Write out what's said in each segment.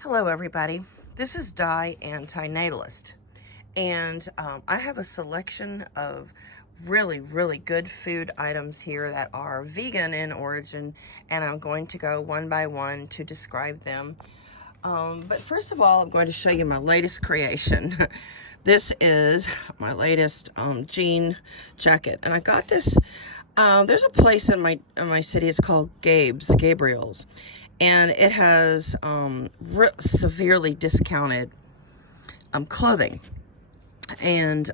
Hello everybody, this is Di Antinatalist, and I have a selection of really good food items here that are vegan in origin, and I'm going to go one by one to describe them. But first of all, I'm going to show you my latest creation. This is my latest jean jacket, and I got this. There's a place in my city. It's called Gabriel's, and it has severely discounted clothing. And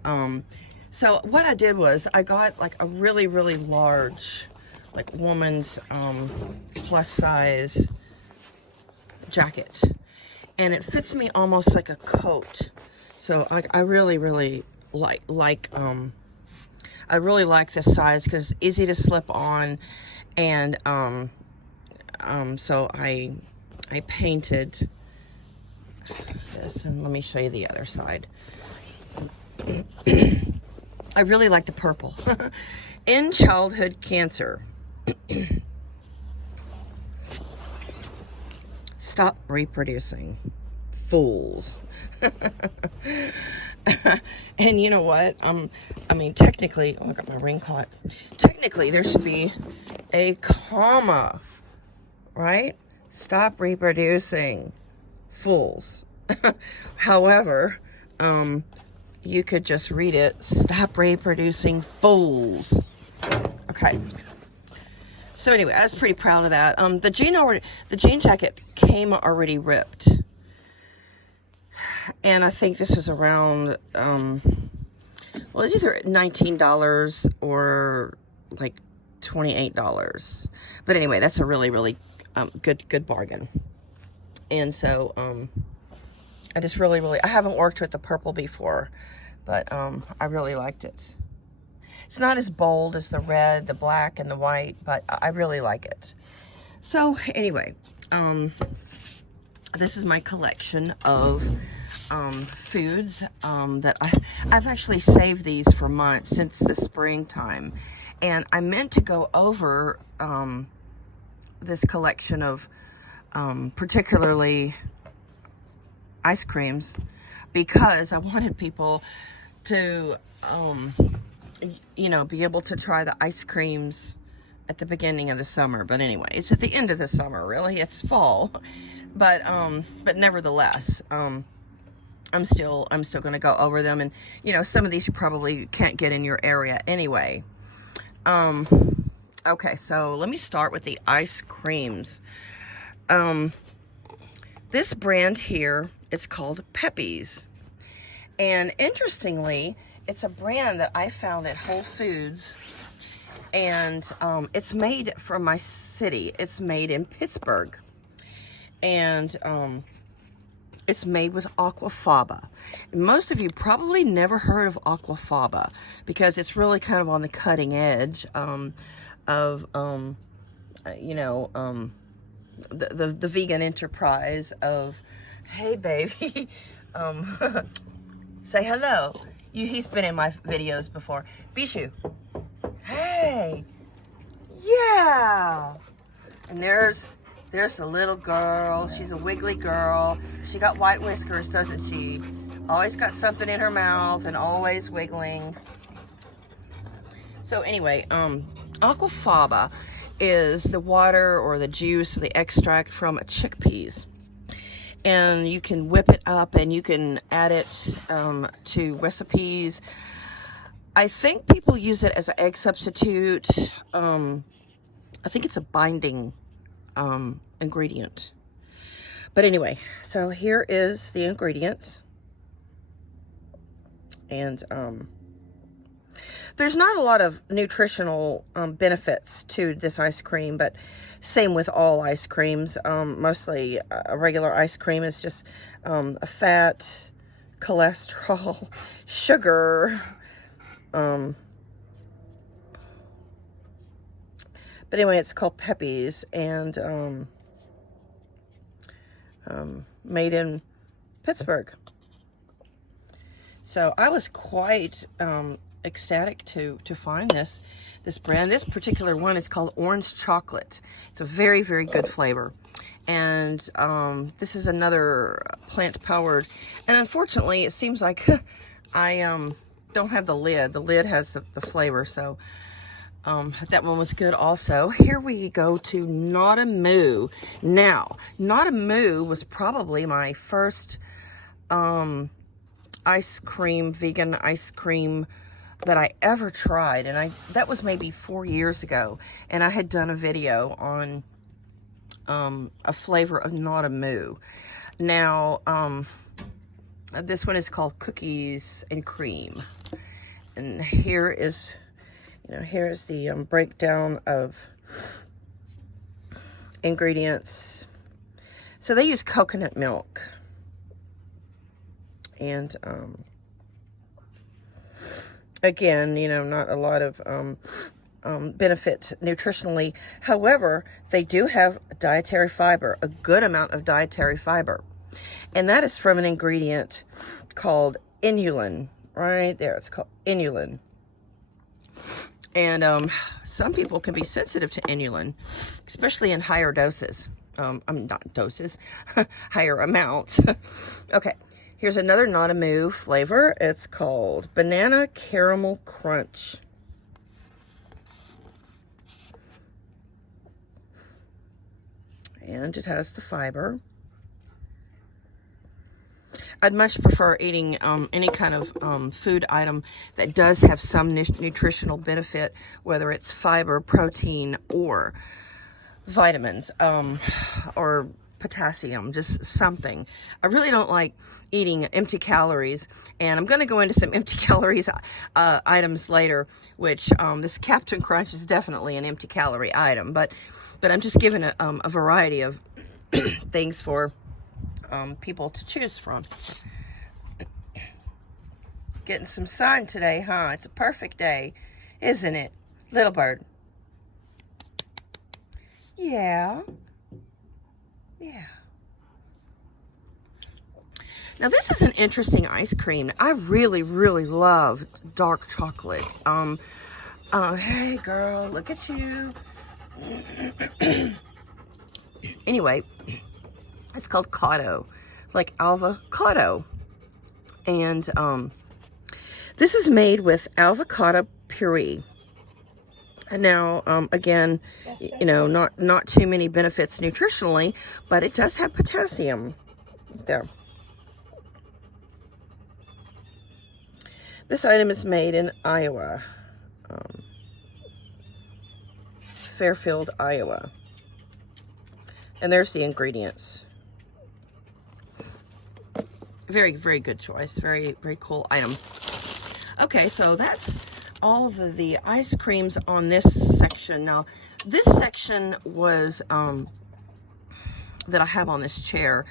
so what I did was I got like a really large, like woman's plus size jacket, and it fits me almost like a coat. So I really like I really like this size because it's easy to slip on, and so I painted this, and let me show you the other side. I really like the purple. In childhood cancer, stop reproducing, fools. And you know what? I mean, technically, oh, I got my ring caught. Technically, there should be a comma, right? Stop reproducing, fools. However, you could just read it, stop reproducing, fools. Okay. So anyway, I was pretty proud of that. The jean jacket came already ripped. And I think this was around, well, it's either $19 or like $28. But anyway, that's a really good bargain. And so I just really, I haven't worked with the purple before, but I really liked it. It's not as bold as the red, the black, and the white, but I really like it. So anyway, this is my collection of foods that I've actually saved these for months, since the springtime, and I meant to go over this collection of particularly ice creams, because I wanted people to you know, be able to try the ice creams at the beginning of the summer. But anyway, it's at the end of the summer, really. It's fall, but nevertheless, I'm still going to go over them. And, you know, some of these you probably can't get in your area anyway. Okay, so let me start with the ice creams. This brand here, it's called Pepe's. And interestingly, it's a brand that I found at Whole Foods. And it's made from my city. It's made in Pittsburgh. And it's made with aquafaba. Most of you probably never heard of aquafaba, because it's really kind of on the cutting edge of you know, the vegan enterprise of, hey baby, say hello. He's been in my videos before. Bishu, hey, yeah. And there's the little girl. She's a wiggly girl. She got white whiskers, doesn't she? Always got something in her mouth and always wiggling. So anyway, aquafaba is the water or the juice or the extract from chickpeas. And you can whip it up and you can add it to recipes. I think people use it as an egg substitute. I think it's a binding ingredient. But anyway, so here is the ingredients. And there's not a lot of nutritional benefits to this ice cream, but same with all ice creams. Mostly a regular ice cream is just a fat, cholesterol, sugar. But anyway, it's called Pepe's, and made in Pittsburgh. So I was quite ecstatic to find this brand. This particular one is called Orange Chocolate. It's a very good flavor. And this is another plant-powered. And unfortunately, it seems like I don't have the lid. The lid has the flavor, so that one was good also. Here we go to Not a Moo. Now, Not a Moo was probably my first ice cream, vegan ice cream that I ever tried. And that was maybe 4 years ago. And I had done a video on a flavor of Not a Moo. Now, this one is called Cookies and Cream. And here is, here's the breakdown of ingredients. So they use coconut milk. And, again, not a lot of benefit nutritionally. However, they do have dietary fiber, a good amount of dietary fiber. And that is from an ingredient called inulin. Right there, it's called inulin. And some people can be sensitive to inulin, especially in higher doses. Not doses, higher amounts. Okay, here's another Not a Moo flavor. It's called Banana Caramel Crunch. And it has the fiber. I'd much prefer eating any kind of food item that does have some nutritional benefit, whether it's fiber, protein, or vitamins, or potassium, just something. I really don't like eating empty calories, and I'm going to go into some empty calories items later, which this Captain Crunch is definitely an empty calorie item, but I'm just giving a variety of things for people to choose from. Getting some sun today, huh? It's a perfect day, isn't it, little bird? Yeah. Now this is an interesting ice cream. I really, really love dark chocolate. Hey girl, look at you. Anyway, it's called Cotto, like avocado. And this is made with avocado puree. And now, again, not too many benefits nutritionally, but it does have potassium. There. This item is made in Iowa, Fairfield, Iowa. And there's the ingredients. Very, very good choice. Very, very cool item. Okay, so that's all of the ice creams on this section. Now, this section was that I have on this chair.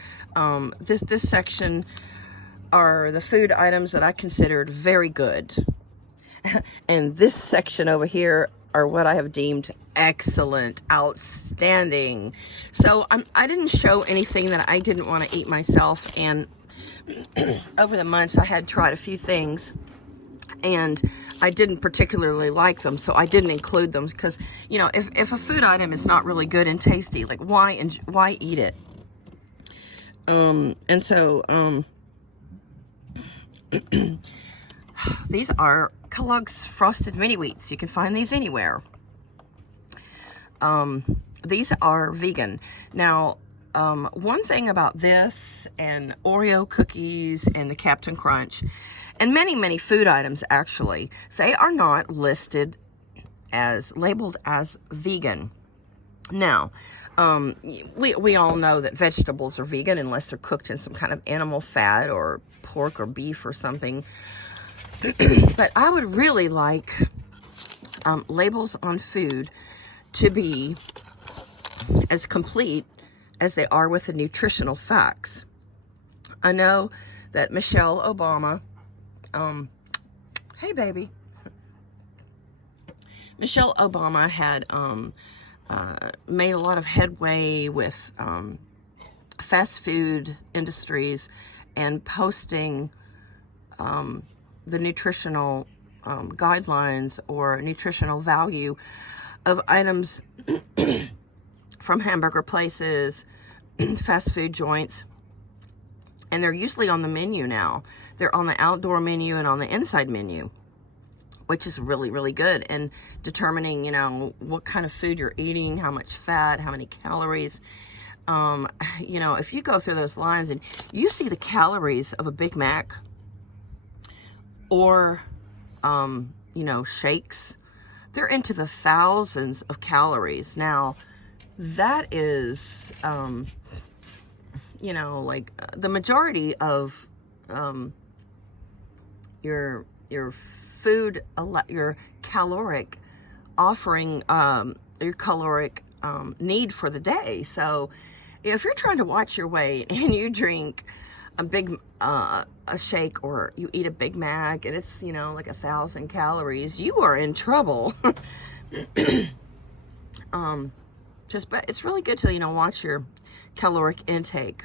This section are the food items that I considered very good. And this section over here are what I have deemed excellent, outstanding. So I didn't show anything that I didn't want to eat myself. And over the months, I had tried a few things, and I didn't particularly like them, so I didn't include them. Because, if a food item is not really good and tasty, like, why eat it? And so, these are Kellogg's Frosted Mini Wheats. You can find these anywhere. These are vegan. Now, one thing about this and Oreo cookies and the Captain Crunch and many, many food items, actually, they are not labeled as vegan. Now, we all know that vegetables are vegan unless they're cooked in some kind of animal fat or pork or beef or something. But I would really like labels on food to be as complete as they are with the nutritional facts. I know that Michelle Obama, hey baby, Michelle Obama had made a lot of headway with fast food industries and posting the nutritional guidelines or nutritional value of items from hamburger places, fast food joints. And they're usually on the menu now. They're on the outdoor menu and on the inside menu, which is really, really good. And determining, you know, what kind of food you're eating, how much fat, how many calories. You know, if you go through those lines and you see the calories of a Big Mac or, you know, shakes, they're into the thousands of calories. Now, that is, you know, like the majority of your food, your caloric offering, your caloric need for the day. So if you're trying to watch your weight and you drink a big a shake, or you eat a Big Mac and it's, you know, like 1,000 calories, you are in trouble. But it's really good to, you know, watch your caloric intake.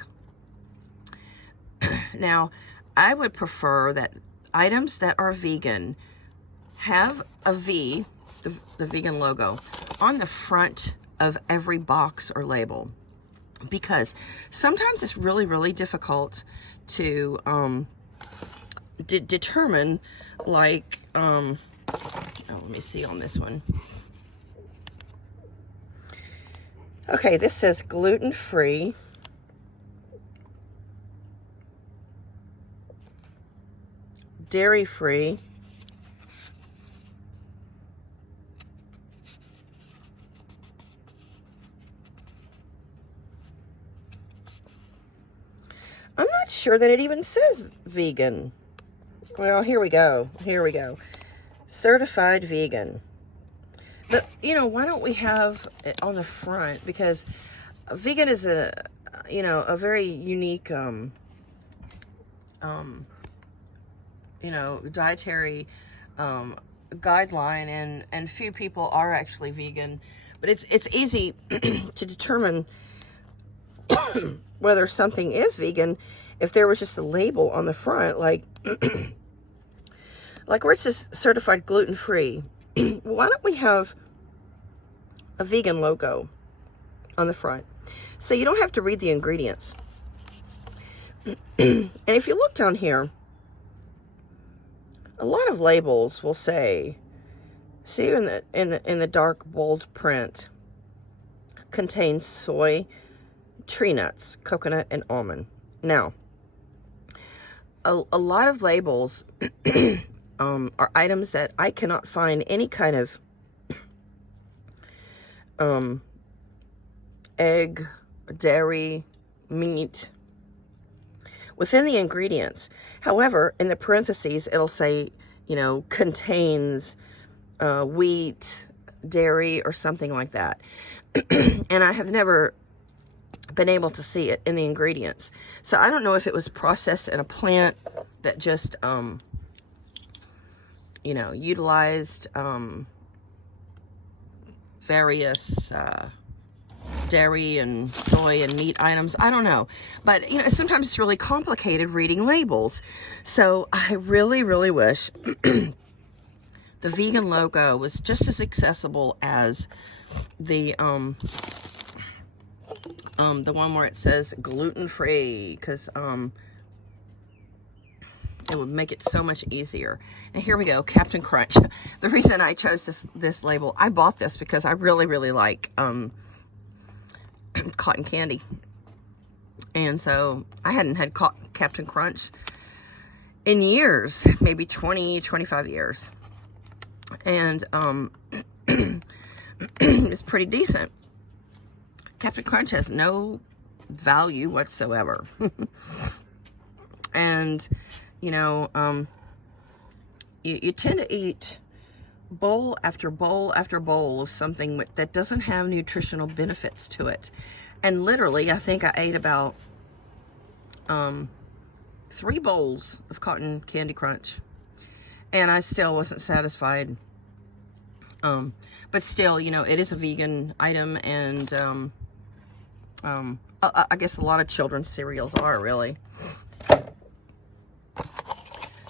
Now, I would prefer that items that are vegan have a V, the vegan logo, on the front of every box or label, because sometimes it's really, really difficult to determine, like, oh, let me see on this one. Okay, this says gluten-free. Dairy-free. I'm not sure that it even says vegan. Well, here we go. Here we go. Certified vegan. But, you know, why don't we have it on the front? Because vegan is a, you know, a very unique, you know, dietary guideline, and few people are actually vegan. But it's easy to determine whether something is vegan if there was just a label on the front, like like where it says certified gluten-free. Why don't we have a vegan logo on the front, so you don't have to read the ingredients? And if you look down here, a lot of labels will say, see in the dark bold print, contains soy, tree nuts, coconut, and almond. Now, a lot of labels are items that I cannot find any kind of egg, dairy, meat within the ingredients. However, in the parentheses, it'll say, you know, contains wheat, dairy, or something like that. And I have never been able to see it in the ingredients. So I don't know if it was processed in a plant that just, you know, utilized various dairy and soy and meat items. I don't know. But, you know, sometimes it's really complicated reading labels. So I really, really wish the vegan logo was just as accessible as the one where it says gluten-free, because it would make it so much easier. And here we go, Captain Crunch. The reason I chose this label, I bought this because I really, really like cotton candy. And so I hadn't had Captain Crunch in years, maybe 20, 25 years. And it's pretty decent. Captain Crunch has no value whatsoever. And, you know, you tend to eat bowl after bowl after bowl of something that doesn't have nutritional benefits to it. And literally, I think I ate about 3 bowls of cotton candy crunch, and I still wasn't satisfied. But still, you know, it is a vegan item, and I guess a lot of children's cereals are, really.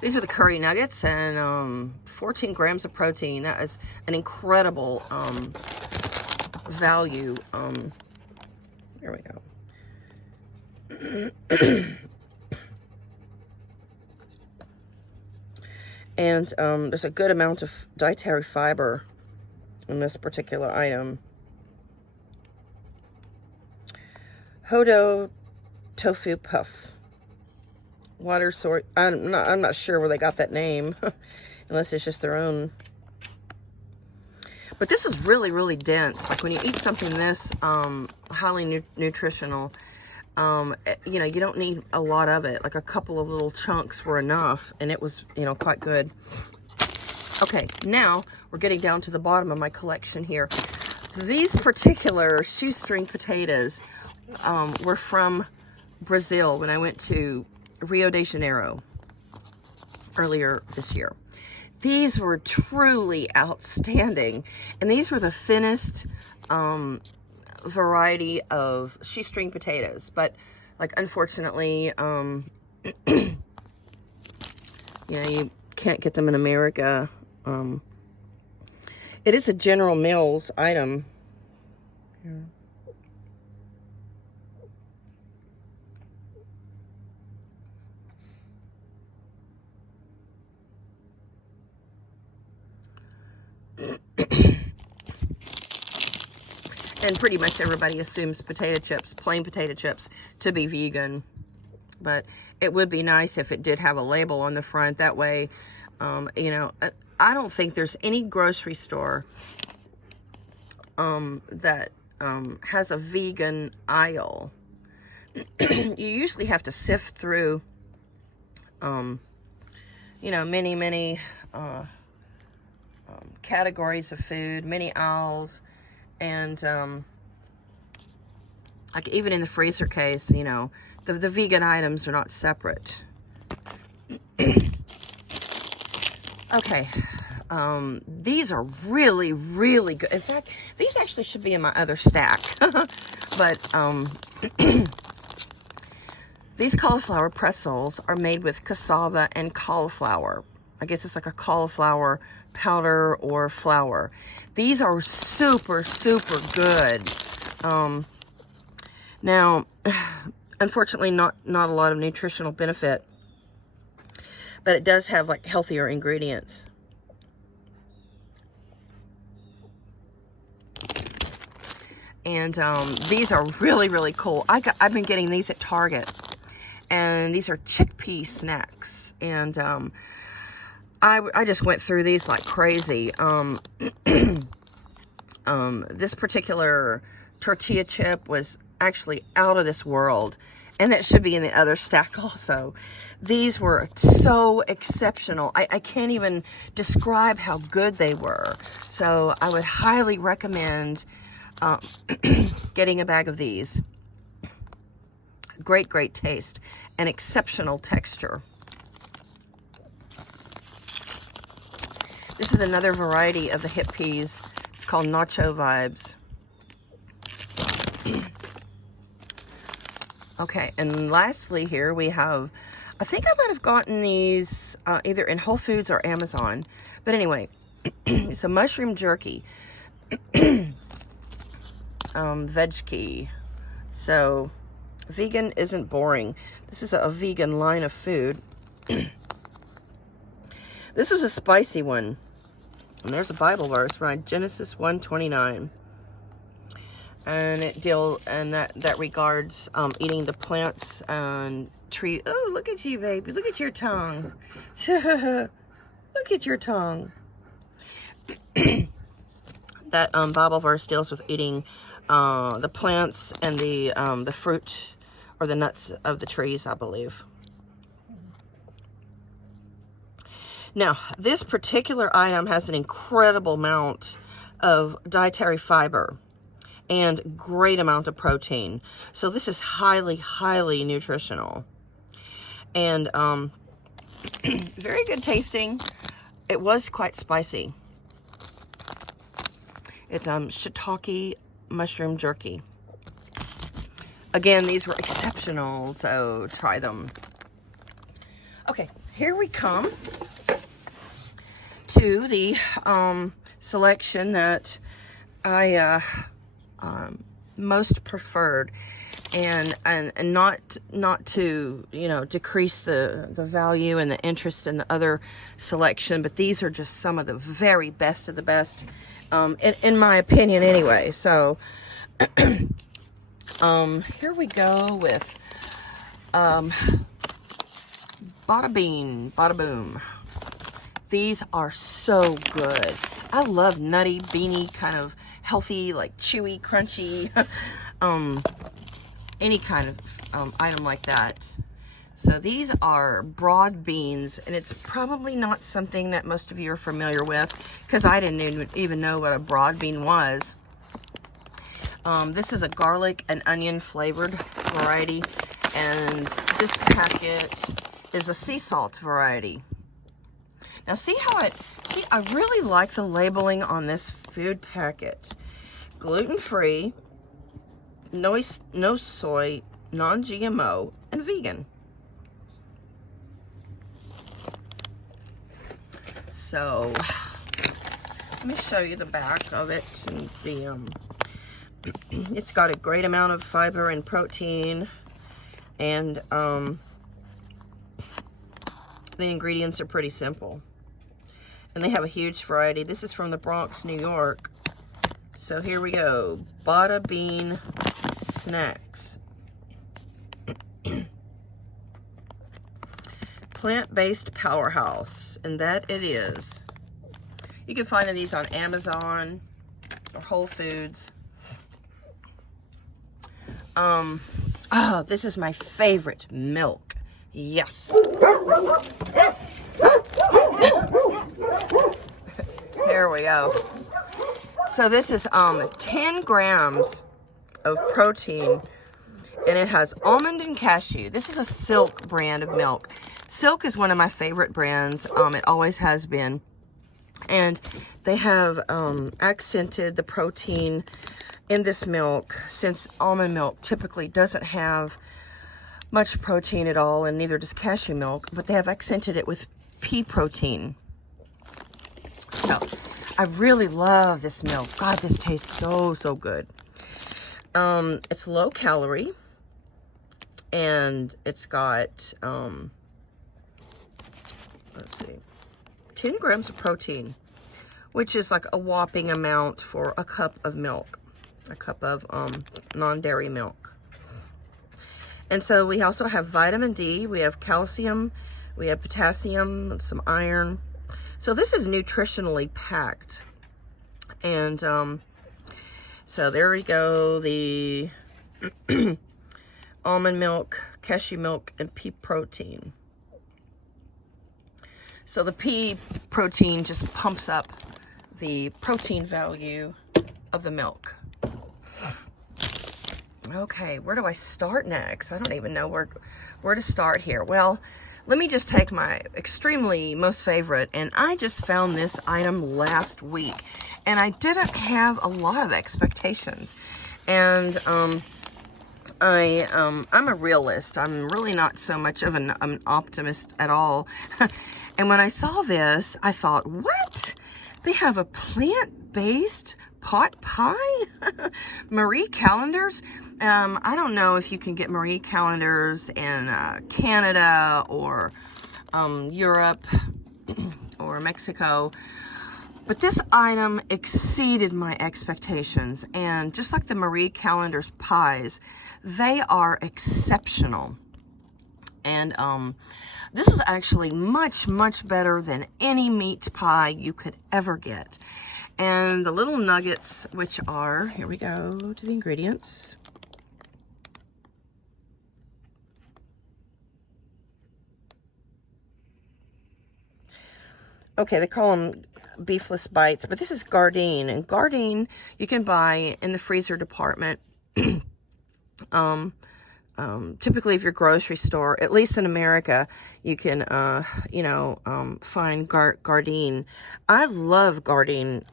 These are the curry nuggets, and 14 grams of protein. That is an incredible value. There we go. And there's a good amount of dietary fiber in this particular item. Hodo Tofu Puff. Water source. I'm not sure where they got that name, unless it's just their own. But this is really, really dense. Like when you eat something this highly nutritional, you know, you don't need a lot of it. Like a couple of little chunks were enough, and it was, you know, quite good. Okay, now we're getting down to the bottom of my collection here. These particular shoestring potatoes were from Brazil when I went to Rio de Janeiro earlier this year. These were truly outstanding, and these were the thinnest variety of shoestring potatoes. But like, unfortunately, you know, you can't get them in America. It is a General Mills item. Here. And pretty much everybody assumes potato chips, plain potato chips, to be vegan. But it would be nice if it did have a label on the front. That way, you know, I don't think there's any grocery store that has a vegan aisle. You usually have to sift through, you know, many categories of food, many aisles. And like even in the freezer case, you know, the vegan items are not separate. Okay, these are really, really good. In fact, these actually should be in my other stack. But these cauliflower pretzels are made with cassava and cauliflower. I guess it's like a cauliflower powder or flour. These are super, super good. Now, unfortunately, not a lot of nutritional benefit, but it does have like healthier ingredients. And these are really, really cool. I've been getting these at Target, and these are chickpea snacks. And I just went through these like crazy. This particular tortilla chip was actually out of this world, and that should be in the other stack also. These were so exceptional. I can't even describe how good they were. So I would highly recommend getting a bag of these. Great, great taste and exceptional texture. This is another variety of the hip peas. It's called Nacho Vibes. Okay, and lastly here we have, I think I might have gotten these either in Whole Foods or Amazon. But anyway, it's a mushroom jerky. Veggie. So, vegan isn't boring. This is a vegan line of food. This was a spicy one. And there's a Bible verse, right? Genesis 1:29. And it deals, and that regards eating the plants and tree. Oh, look at you, baby. Look at your tongue. Look at your tongue. That Bible verse deals with eating the plants and the fruit or the nuts of the trees, I believe. Now, this particular item has an incredible amount of dietary fiber and great amount of protein. So this is highly, highly nutritional. And very good tasting. It was quite spicy. It's shiitake mushroom jerky. Again, these were exceptional, so try them. Okay, here we come to the selection that I most preferred. and not to, you know, decrease the value and the interest in the other selection, but these are just some of the very best of the best, in my opinion anyway. So here we go with Bada Bean, Bada Boom. These are so good. I love nutty, beany, kind of healthy, like chewy, crunchy, any kind of item like that. So these are broad beans, and it's probably not something that most of you are familiar with, because I didn't even know what a broad bean was. This is a garlic and onion flavored variety, and this packet is a sea salt variety. Now see I really like the labeling on this food packet. Gluten-free, no soy, non-GMO, and vegan. So let me show you the back of it. And the it's got a great amount of fiber and protein, and the ingredients are pretty simple. And they have a huge variety. This is from the Bronx, New York. So here we go. Bada Bean snacks. Plant-based powerhouse, and that it is. You can find these on Amazon or Whole Foods. Oh, this is my favorite milk. Yes. There we go. So this is 10 grams of protein, and it has almond and cashew. This is a Silk brand of milk. Silk is one of my favorite brands. It always has been. And they have accented the protein in this milk, since almond milk typically doesn't have much protein at all, and neither does cashew milk, but they have accented it with pea protein. So I really love this milk. God, this tastes so good. It's low calorie, and it's got let's see, 10 grams of protein, which is like a whopping amount for a cup of milk, a cup of non-dairy milk. And so we also have vitamin D, we have calcium, we have potassium, some iron. So this is nutritionally packed. And so there we go, the almond milk, cashew milk, and pea protein. So the pea protein just pumps up the protein value of the milk. Okay, where do I start next? I don't even know where to start here. Well, let me just take my extremely most favorite, and I just found this item last week, and I didn't have a lot of expectations. And I'm a realist. I'm really not so much of an optimist at all. And when I saw this, I thought, what? They have a plant-based pot pie? Marie Callender's? I don't know if you can get Marie Callender's in Canada or Europe or Mexico. But this item exceeded my expectations. And just like the Marie Callender's pies, they are exceptional. And this is actually much better than any meat pie you could ever get. And the little nuggets, which are, here we go to the ingredients. Okay, they call them beefless bites, but this is Gardein. And Gardein you can buy in the freezer department. Typically, if your grocery store, at least in America, you can, find Gardein. I love Gardein,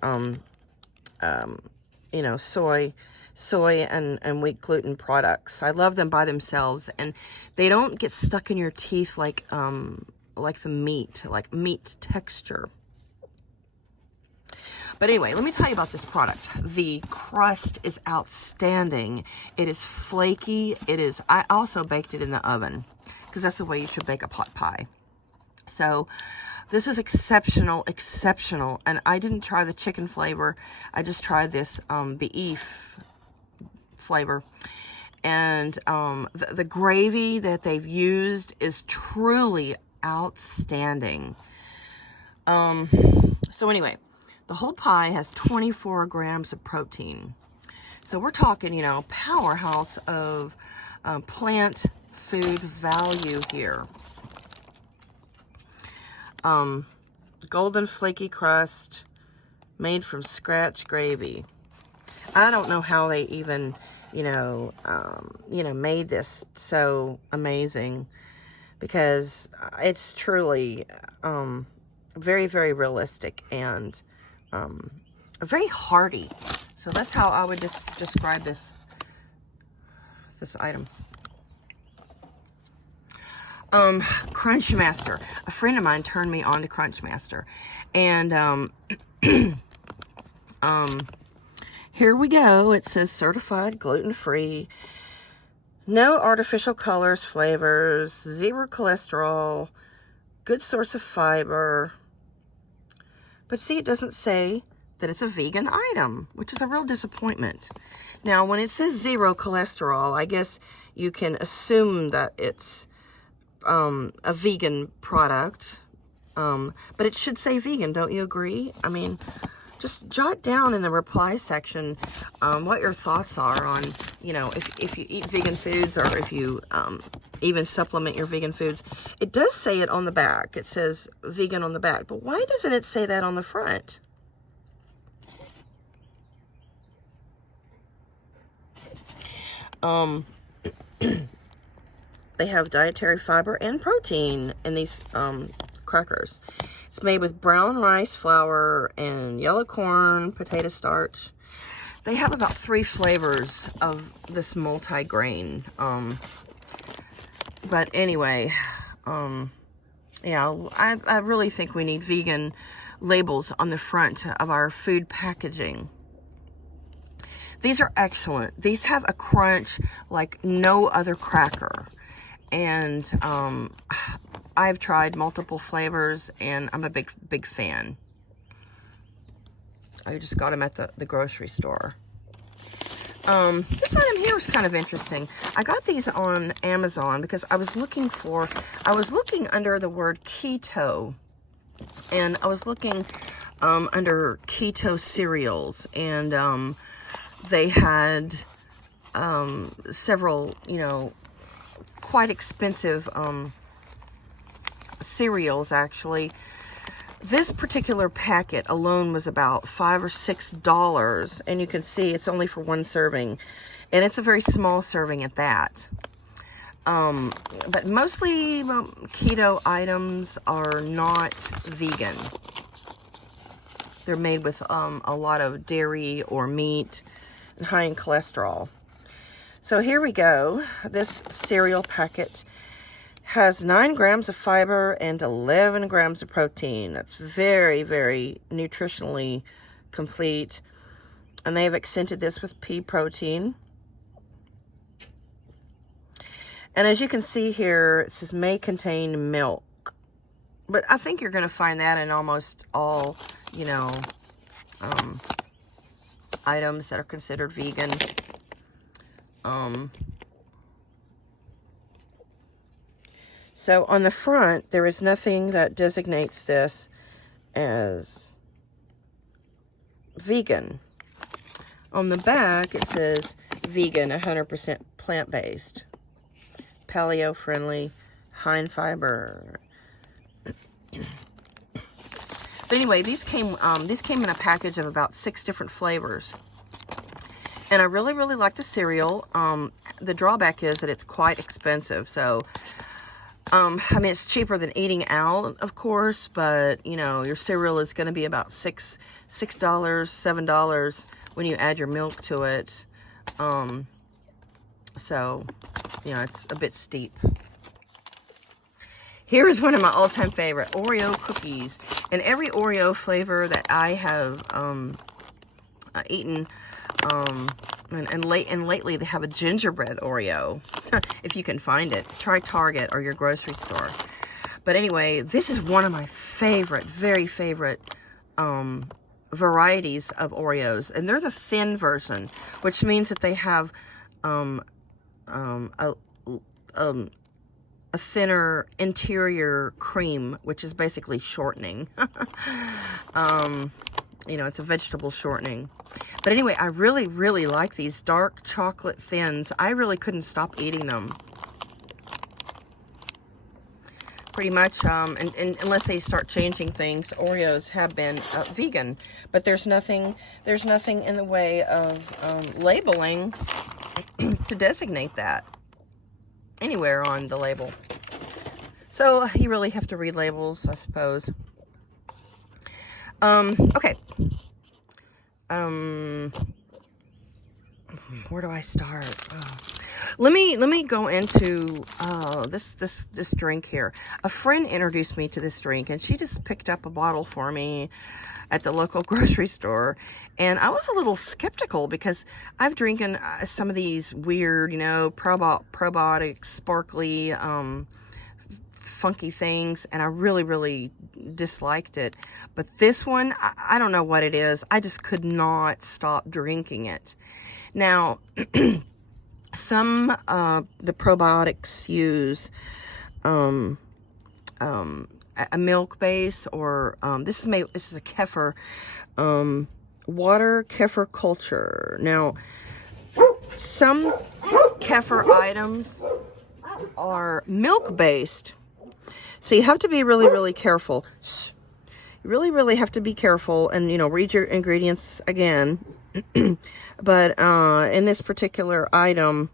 soy and wheat gluten products. I love them by themselves, and they don't get stuck in your teeth like the meat texture. But anyway, let me tell you about this product. The crust is outstanding. It is flaky. I also baked it in the oven because that's the way you should bake a pot pie. So this is exceptional, exceptional. And I didn't try the chicken flavor. I just tried this beef flavor. And the gravy that they've used is truly outstanding. So anyway, the whole pie has 24 grams of protein. So we're talking, you know, powerhouse of plant food value here. Golden flaky crust made from scratch gravy. I don't know how they even, made this so amazing, because it's truly very, very realistic and very hearty. So that's how I would describe this item. Crunchmaster. A friend of mine turned me on to Crunchmaster, and here we go. It says certified gluten-free, no artificial colors, flavors, 0 cholesterol, good source of fiber. But see, it doesn't say that it's a vegan item, which is a real disappointment. Now, when it says 0 cholesterol, I guess you can assume that it's a vegan product, but it should say vegan. Don't you agree? I mean, just jot down in the reply section what your thoughts are on, if you eat vegan foods, or if you even supplement your vegan foods. It does say it on the back. It says vegan on the back, but why doesn't it say that on the front? They have dietary fiber and protein in these crackers. It's made with brown rice flour and yellow corn, potato starch. They have about 3 flavors of this multi-grain. But anyway, yeah, I really think we need vegan labels on the front of our food packaging. These are excellent. These have a crunch like no other cracker. And I've tried multiple flavors, and I'm a big fan. I just got them at the grocery store. This item here was kind of interesting. I got these on Amazon because I was looking under the word keto, and I was looking under keto cereals, and they had several, quite expensive cereals, actually. This particular packet alone was about $5 or $6, and you can see it's only for 1 serving, and it's a very small serving at that. But mostly keto items are not vegan. They're made with a lot of dairy or meat and high in cholesterol. So here we go. This cereal packet has 9 grams of fiber and 11 grams of protein. That's very, very nutritionally complete. And they've accented this with pea protein. And as you can see here, it says may contain milk. But I think you're going to find that in almost all, items that are considered vegan. So on the front, there is nothing that designates this as vegan. On the back, it says vegan, 100% plant-based, paleo-friendly, high in fiber. But anyway, these came in a package of about 6 different flavors. And I really, really like the cereal. The drawback is that it's quite expensive. So, I mean, it's cheaper than eating out, of course, but, your cereal is going to be about $6, $7 when you add your milk to it. So, it's a bit steep. Here's one of my all-time favorite Oreo cookies. And every Oreo flavor that I have eaten, and lately they have a gingerbread Oreo, if you can find it. Try Target or your grocery store. But anyway, this is one of my favorite, very favorite varieties of Oreos, and they're the thin version, which means that they have a thinner interior cream, which is basically shortening. You know, it's a vegetable shortening. But anyway, I really, really like these dark chocolate thins. I really couldn't stop eating them. Pretty much, and unless they start changing things, Oreos have been vegan. But there's nothing in the way of labeling to designate that anywhere on the label. So you really have to read labels, I suppose. Okay. Where do I start? Oh. Let me go into this drink here. A friend introduced me to this drink, and she just picked up a bottle for me at the local grocery store, and I was a little skeptical because I've drinking some of these weird, you know, probiotic, sparkly, funky things, and I really, really disliked it. But this one, I don't know what it is. I just could not stop drinking it. Now, some the probiotics use a milk base, or this is a kefir, water kefir culture. Now, some kefir items are milk based, so you have to be really, really careful. You really, really have to be careful, and, you know, read your ingredients again. But in this particular item,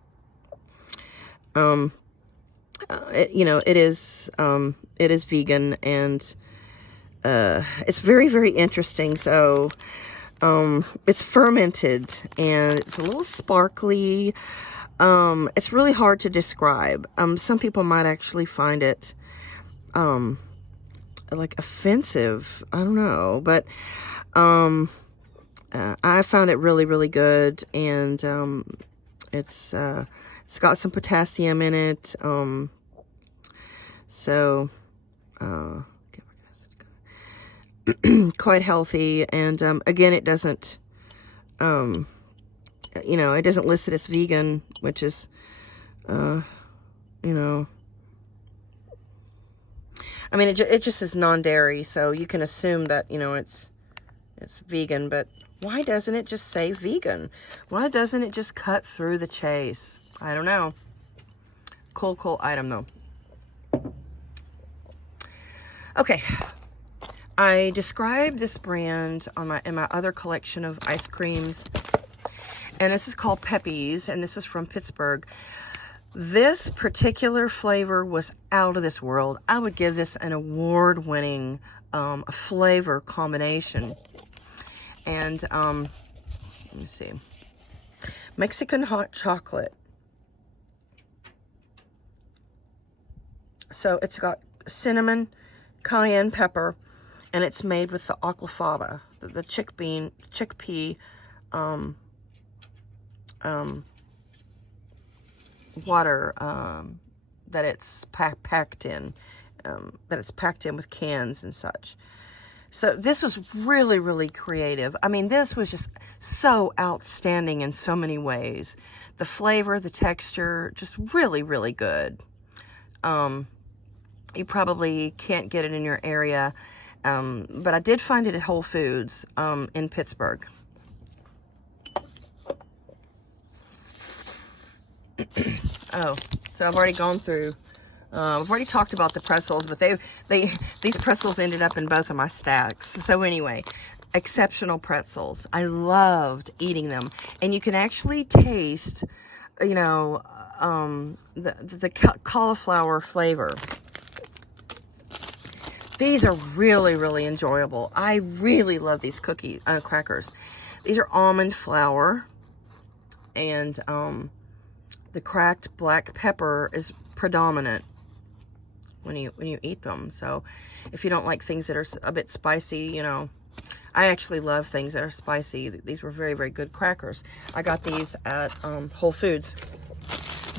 you know, it is vegan, and it's very, very interesting. So it's fermented, and it's a little sparkly. It's really hard to describe. Some people might actually find it like offensive. I don't know, but I found it really, really good, and it's got some potassium in it, so quite healthy. And again, it doesn't, you know, it doesn't list it as vegan, which is, you know, I mean, it just is non-dairy, so you can assume that, you know, it's vegan. But why doesn't it just say vegan? Why doesn't it just cut through the chase? I don't know. Cool, cool item, though. Okay. I described this brand in my other collection of ice creams. And this is called Pepe's, and this is from Pittsburgh. This particular flavor was out of this world. I would give this an award-winning flavor combination. And let me see. Mexican hot chocolate. So it's got cinnamon, cayenne pepper, and it's made with the aquafaba, the chickpea water that it's packed in, with cans and such. So this was really, really creative. I mean, this was just so outstanding in so many ways. The flavor, the texture, just really, really good. You probably can't get it in your area, but I did find it at Whole Foods in Pittsburgh. Oh, so I've already gone through. I've already talked about the pretzels, but these pretzels ended up in both of my stacks. So anyway, exceptional pretzels. I loved eating them, and you can actually taste, you know, the cauliflower flavor. These are really, really enjoyable. I really love these crackers. These are almond flour, and the cracked black pepper is predominant. when you eat them. So if you don't like things that are a bit spicy, you know, I actually love things that are spicy. These were very, very good crackers. I got these at Whole Foods.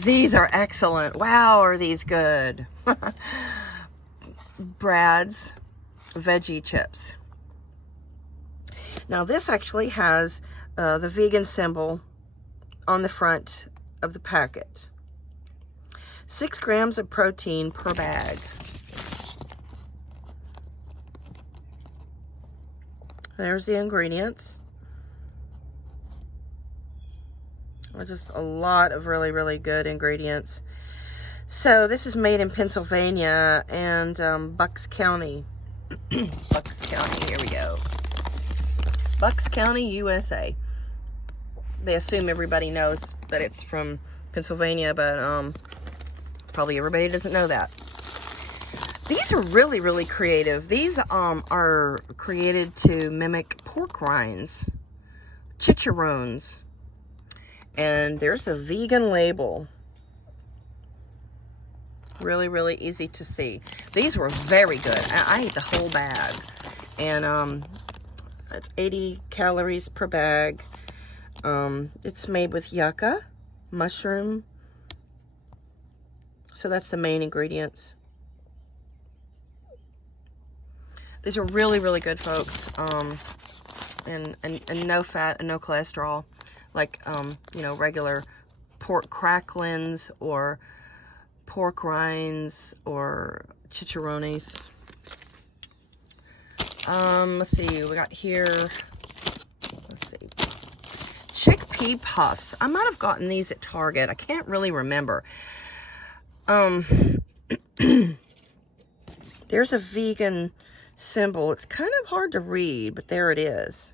These are excellent. Wow, are these good. Brad's veggie chips. Now this actually has the vegan symbol on the front of the packet. 6 grams of protein per bag. There's the ingredients. Just a lot of really, really good ingredients. So this is made in Pennsylvania and Bucks County. Bucks County, here we go. Bucks County, USA. They assume everybody knows that it's from Pennsylvania, but probably everybody doesn't know that. These are really, really creative. These are created to mimic pork rinds, chicharrones, and there's a vegan label. Really, really easy to see. These were very good. I ate the whole bag, and it's 80 calories per bag. It's made with yucca, mushroom. So that's the main ingredients. These are really, really good, folks. And no fat and no cholesterol, like you know, regular pork cracklins or pork rinds or chicharrones. Let's see, we got here, let's see, chickpea puffs. I might have gotten these at Target. I can't really remember. There's a vegan symbol. It's kind of hard to read, but there it is.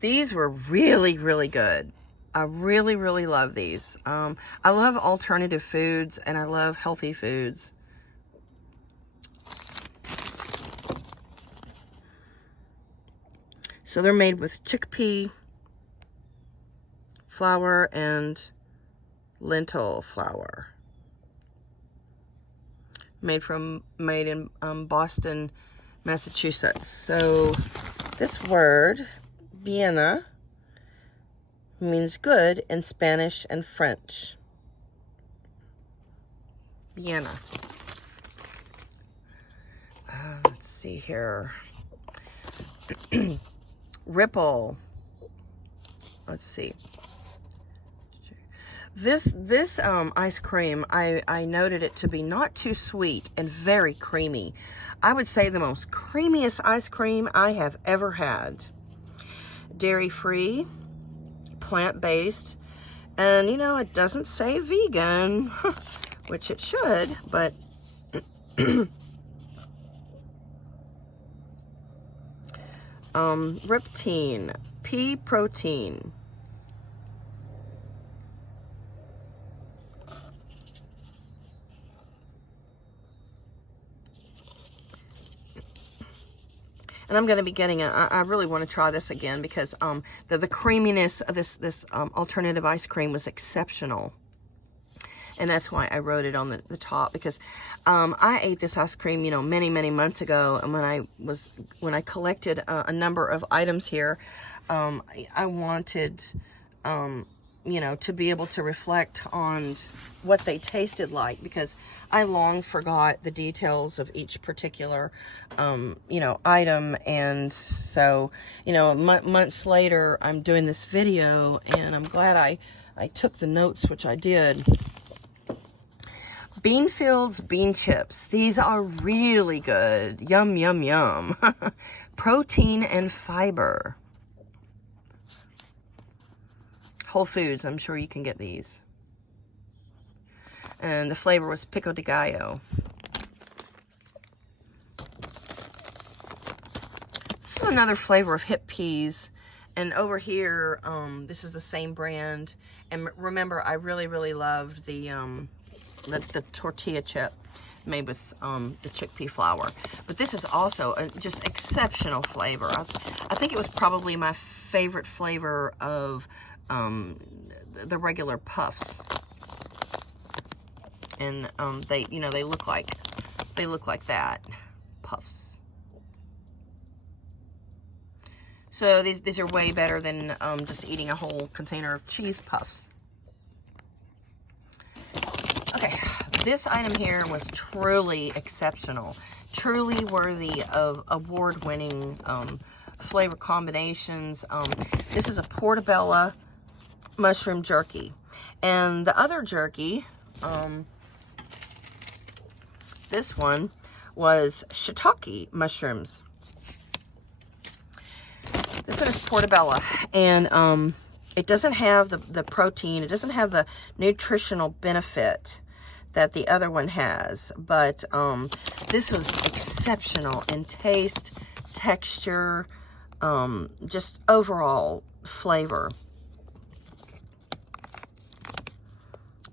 These were really, really good. I really, really love these. I love alternative foods, and I love healthy foods. So they're made with chickpea flour and lentil flour. Made in Boston, Massachusetts. So this word, Biena, means good in Spanish and French. Biena. Let's see here. Ripple. Let's see. This ice cream, I noted it to be not too sweet and very creamy. I would say the most creamiest ice cream I have ever had. Dairy-free, plant-based, and you know, it doesn't say vegan, which it should, but Riptine, pea protein. And I'm going to be getting I really want to try this again because the creaminess of this alternative ice cream was exceptional. And that's why I wrote it on the top, because I ate this ice cream, you know, many, many months ago. And when I collected a number of items here, I wanted, you know, to be able to reflect on what they tasted like, because I long forgot the details of each particular, you know, item. And so, you know, months later, I'm doing this video, and I'm glad I took the notes, which I did. Beanfields bean chips. These are really good. Yum, yum, yum. Protein and fiber. Whole Foods, I'm sure you can get these. And the flavor was pico de gallo. This is another flavor of hip peas. And over here, this is the same brand. And remember, I really, really loved the tortilla chip made with the chickpea flour. But this is also a just exceptional flavor. I think it was probably my favorite flavor of the regular puffs. And they, you know, they look like that, puffs. So these are way better than just eating a whole container of cheese puffs. Okay, this item here was truly exceptional, truly worthy of award-winning flavor combinations. This is a portobello mushroom jerky, and the other jerky, this one was shiitake mushrooms. This one is portobello, and it doesn't have the protein, it doesn't have the nutritional benefit that the other one has, but this was exceptional in taste, texture, just overall flavor.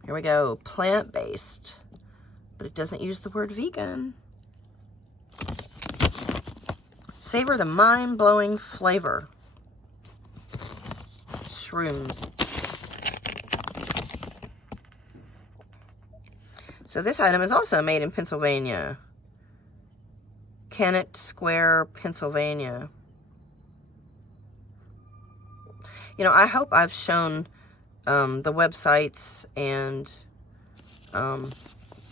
Here we go, plant-based, but it doesn't use the word vegan. Savor the mind-blowing flavor. Shrooms. So this item is also made in Pennsylvania. Kennett Square, Pennsylvania. You know, I hope I've shown the websites and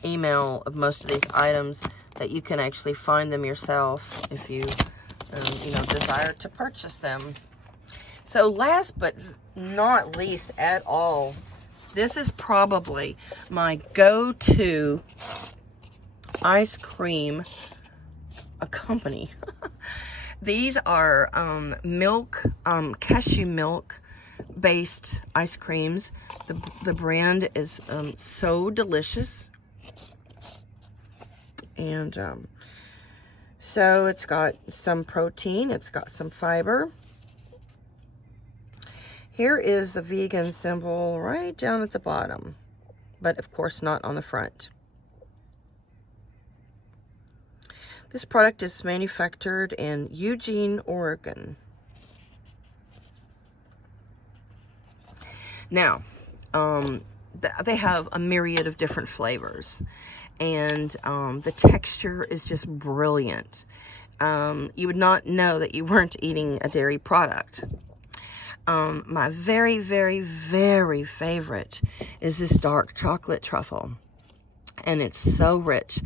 email of most of these items, that you can actually find them yourself if you, you know, desire to purchase them. So last but not least at all, this is probably my go-to ice cream company. These are cashew milk based ice creams. The brand is So Delicious. And so it's got some protein, it's got some fiber. Here is the vegan symbol right down at the bottom, but of course not on the front. This product is manufactured in Eugene, Oregon. Now, they have a myriad of different flavors, and the texture is just brilliant. You would not know that you weren't eating a dairy product. My very, very, very favorite is this dark chocolate truffle. And it's so rich.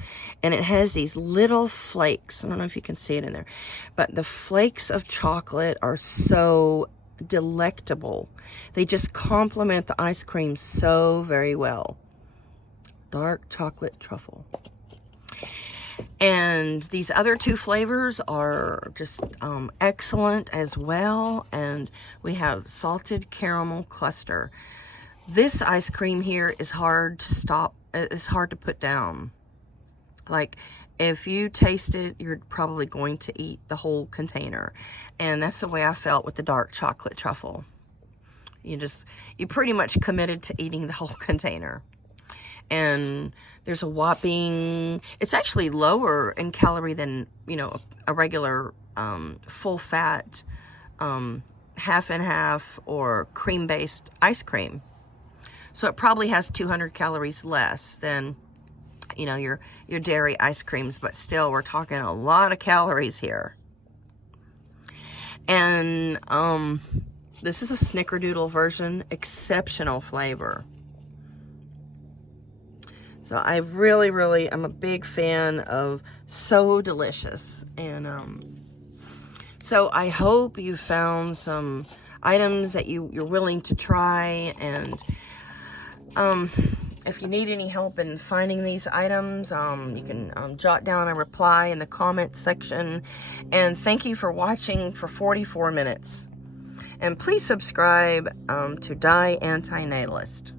And it has these little flakes. I don't know if you can see it in there. But the flakes of chocolate are so delectable. They just complement the ice cream so very well. Dark chocolate truffle. And these other two flavors are just excellent as well. And we have salted caramel cluster. This ice cream here is hard to stop. It's hard to put down. Like, if you taste it, you're probably going to eat the whole container. And that's the way I felt with the dark chocolate truffle. You pretty much committed to eating the whole container. And there's a whopping, it's actually lower in calorie than, you know, a regular full fat half and half or cream based ice cream. So it probably has 200 calories less than, you know, your dairy ice creams, but still we're talking a lot of calories here. And this is a snickerdoodle version, exceptional flavor. So I really, really am a big fan of So Delicious. And so I hope you found some items that you're willing to try. And if you need any help in finding these items, you can jot down a reply in the comment section. And thank you for watching for 44 minutes. And please subscribe to Die Antinatalist.